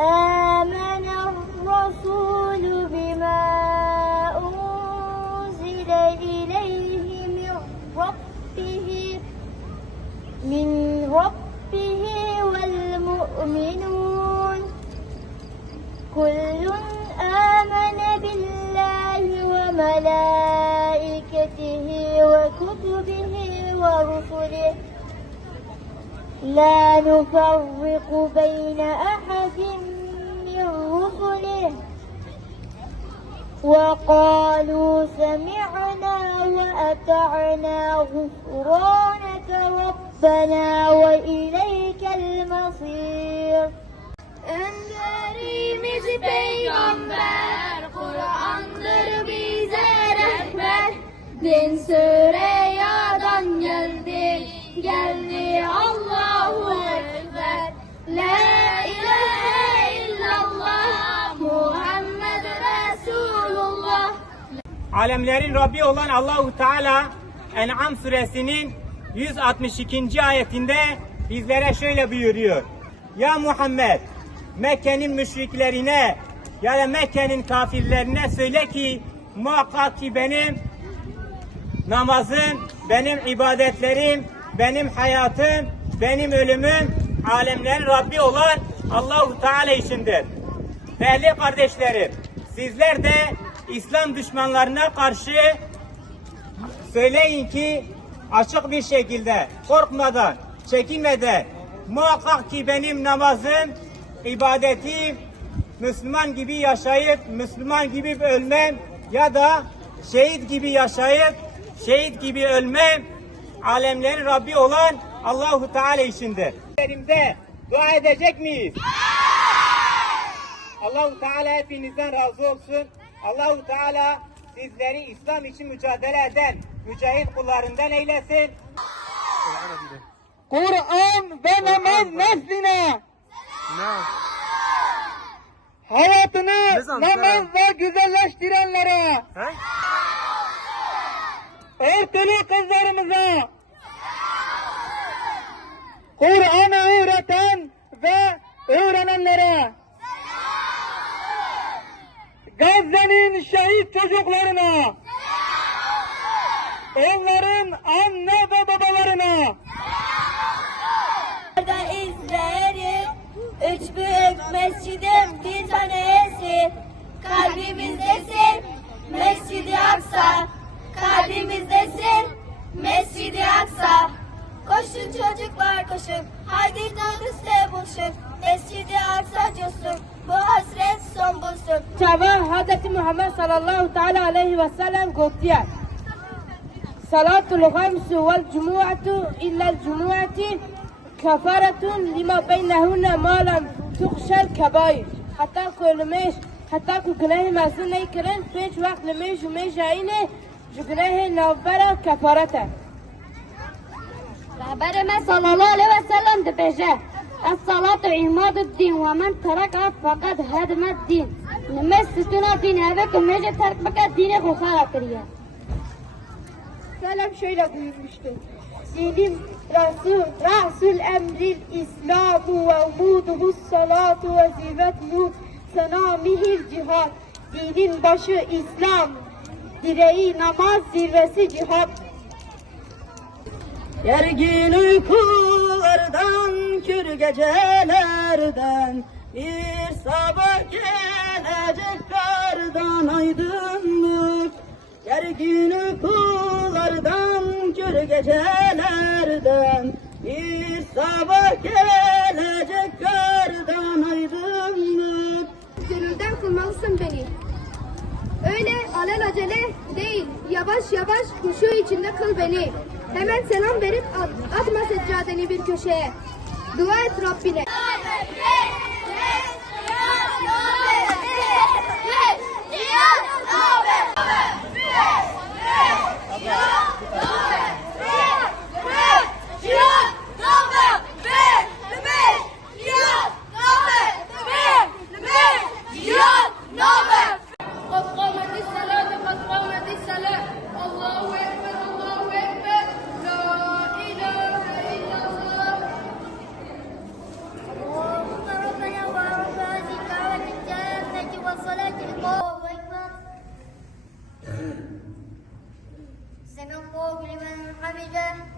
آمن الرسول بما أنزل إليه من ربه والمؤمنون كل آمن بالله وملائكته وكتبه ورسله لا نفرق بين أحد من رسله وقالوا سمعنا وأطعنا غفرانك ربنا وإليك المصير. Önderimiz peygamber, Kur'an'dır bize rehber. Din Süreyya'dan geldi, geldi Allahu Ekber. La ilahe illallah, Muhammed Resulullah. Alemlerin Rabbi olan Allahu Teala En'am suresinin 162. ayetinde bizlere şöyle buyuruyor. Ya Muhammed, Mekke'nin müşriklerine ya da Mekke'nin kafirlerine söyle ki muhakkak ki benim namazım, benim ibadetlerim, benim hayatım, benim ölümüm alemlerin Rabbi olan Allahu Teala içindir. Değerli kardeşlerim, sizler de İslam düşmanlarına karşı söyleyin ki açık bir şekilde, korkmadan, çekinmeden muhakkak ki benim namazım, ibadetim, Müslüman gibi yaşayıp Müslüman gibi ölmem ya da şehit gibi yaşayıp şehit gibi ölmem alemlerin Rabbi olan Allahu Teala içindir. Dua edecek miyiz? Allahu Teala hepinizden razı olsun. Allahu Teala sizleri İslam için mücadele eden mücahit kullarından eylesin. Kur'an ve namaz nesline hayatını namazla güzelleştirenlere, örtülü kızlarımıza, Kur'an'ı öğreten ve öğrenenlere, Gazze'nin şehit çocuklarına, onların anne ve babalarına, İzleri, üç büyük mescidin bir tanesi, kalbimizdesin Mescid-i Aksa, kalbimizdesin Mescid-i Aksa. Koşun çocuklar koşun, haydi Kudüs'te buluşun, Mescid-i Aksa coşsun, bu hasret son bulsun. Çava Hazreti Muhammed sallallahu teala aleyhi ve sellem gotiya. Salatul hamsu vel cumu'atu illa'l cumu'ati kafaretun lima beynehunne ma lam tukhshal kebair. Hatta kölmeş, hatta günah mazun neykren, peş vakt lemeş meşayine, günah navbara kafarete. Peygamberimiz sallallahu aleyhi ve sellem de beje. Es-salatu imadu'd-din ve men teraka fakat hedmed-din. Namaz sütuna din evet meje terk fakat dine khusara kariya. Selam şöyle buyurmuştu. Dinim Rasul emril İslamu ve umuduhus salatu ve zivetnu senamihil cihad. Dinin başı İslam, direği namaz, zirvesi cihad. Gergin uykulardan, kür gecelerden, bir sabah gelecek kardan aydınlık. Gergin uykulardan, kür gecelerden, bir sabah gelecek kardan aydınlık. Gönülden kılmalısın beni. Öyle alelacele değil, yavaş yavaş huşu içinde kıl beni. Hemen selam verip atma seccadeni bir köşeye. Dua et Rabbine. دیگر